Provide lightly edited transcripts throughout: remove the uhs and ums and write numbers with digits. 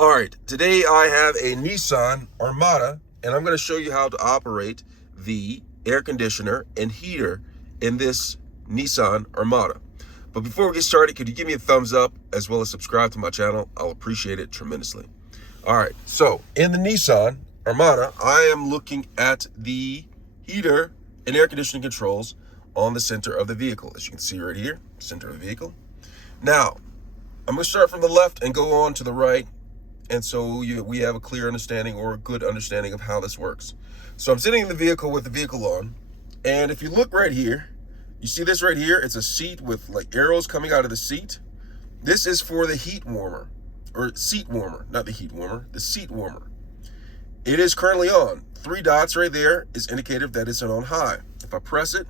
All right, today I have a Nissan Armada, and I'm going to show you how to operate the air conditioner and heater in this Nissan Armada. But before we get started, could you give me a thumbs up as well as subscribe to my channel? I'll appreciate it tremendously. All right, so in the Nissan Armada, I am looking at the heater and air conditioning controls on the center of the vehicle. As you can see right here, center of the vehicle. Now, I'm going to start from the left and go on to the right. And so we have a clear understanding or a good understanding of how this works. So I'm sitting in the vehicle with the vehicle on. And if you look right here, you see this right here? It's a seat with like arrows coming out of the seat. This is for the heat warmer, or seat warmer, not the heat warmer, the seat warmer. It is currently on. 3 dots right there is indicative that it's on high. If I press it,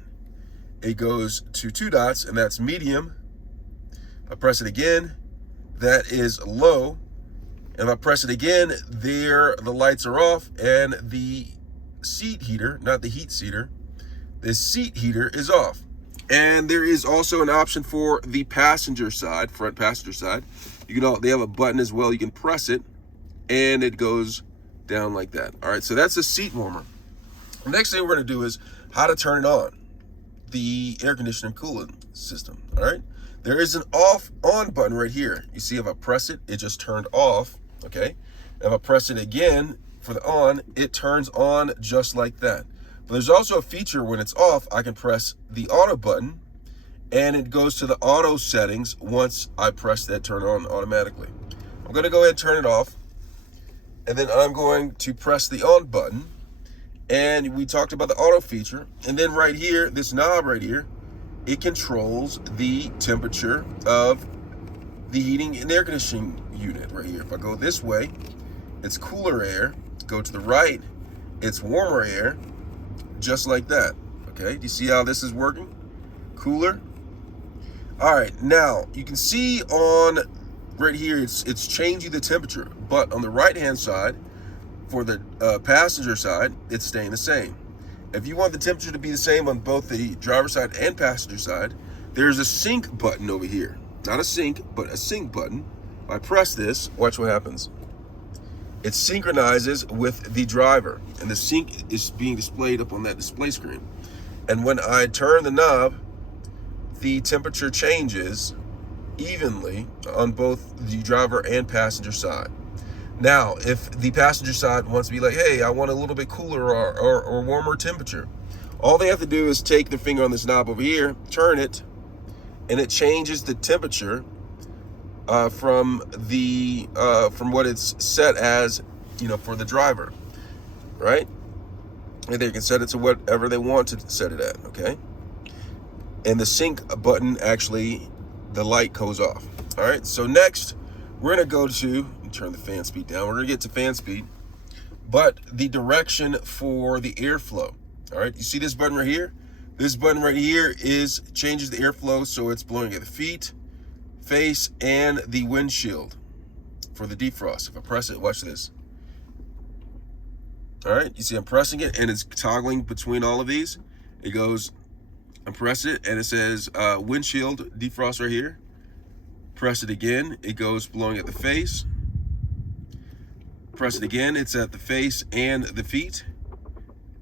it goes to 2 dots, and that's medium. If I press it again, that is low. And if I press it again, there the lights are off, and the seat heater, not the heat seater, the seat heater is off. And there is also an option for the passenger side, front passenger side. They have a button as well. You can press it, and it goes down like that. All right, so that's the seat warmer. The next thing we're going to do is how to turn it on, the air conditioning cooling system. All right, there is an off-on button right here. You see, if I press it, it just turned off. Okay, if I press it again for the on, it turns on just like that. But there's also a feature when it's off, I can press the auto button and it goes to the auto settings once I press that turn on automatically. I'm going to go ahead and turn it off, and then I'm going to press the on button, and we talked about the auto feature. And then right here, this knob right here, it controls the temperature of the heating and air conditioning unit right here. If I go this way, it's cooler air. Go to the right, it's warmer air, just like that. Okay, do you see how this is working? Cooler. All right, now you can see on right here, it's changing the temperature, but on the right hand side, for the passenger side, it's staying the same. If you want the temperature to be the same on both the driver's side and passenger side, there's a sync button over here. Not a sync, but a sync button. If I press this, watch what happens. It synchronizes with the driver, and the sync is being displayed up on that display screen. And when I turn the knob, the temperature changes evenly on both the driver and passenger side. Now, if the passenger side wants to be like, hey, I want a little bit cooler or warmer temperature, all they have to do is take their finger on this knob over here, turn it, and it changes the temperature from what it's set as, for the driver, right? And they can set it to whatever they want to set it at, okay? And the sync button, actually, the light goes off. All right, so next, we're gonna go to, turn the fan speed down. We're gonna get to fan speed, but the direction for the airflow. All right, you see this button right here? This button right here changes the airflow, so it's blowing at the feet, face, and the windshield for the defrost. If I press it, watch this. All right, you see I'm pressing it, and it's toggling between all of these. It goes, I press it, and it says windshield defrost right here. Press it again, it goes blowing at the face. Press it again, it's at the face and the feet.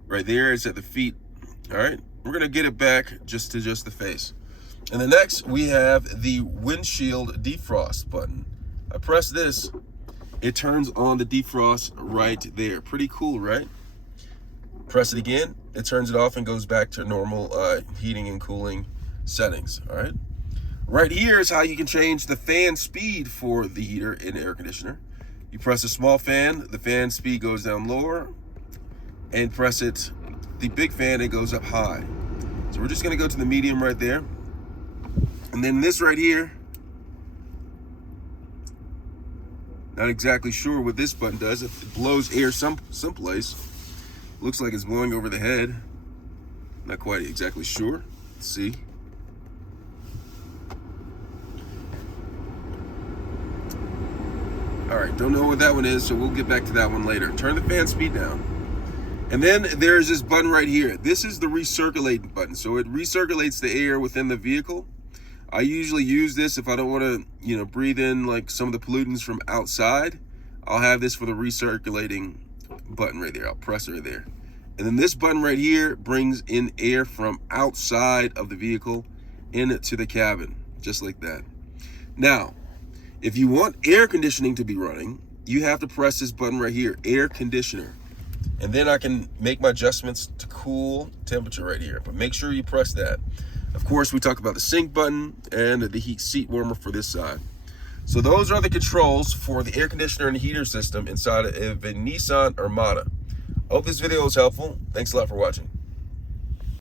Right there, it's at the feet. All right, we're gonna get it back just to the face. And then next, we have the windshield defrost button. I press this, it turns on the defrost right there. Pretty cool, right? Press it again, it turns it off and goes back to normal heating and cooling settings, all right? Right here is how you can change the fan speed for the heater and air conditioner. You press a small fan, the fan speed goes down lower, and press it, the big fan, it goes up high. So we're just gonna go to the medium right there. And then this right here, not exactly sure what this button does. It blows air someplace. Looks like it's blowing over the head. Not quite exactly sure. Let's see. All right, don't know what that one is, so we'll get back to that one later. Turn the fan speed down. And then there's this button right here. This is the recirculate button. So it recirculates the air within the vehicle. I usually use this if I don't want to, breathe in like some of the pollutants from outside. I'll have this for the recirculating button right there. I'll press it right there. And then this button right here brings in air from outside of the vehicle into the cabin, just like that. Now, if you want air conditioning to be running, you have to press this button right here, air conditioner. And then I can make my adjustments to cool temperature right here. But make sure you press that. Of course, we talked about the sync button and the heat seat warmer for this side. So those are the controls for the air conditioner and heater system inside of a Nissan Armada. I hope this video was helpful. Thanks a lot for watching.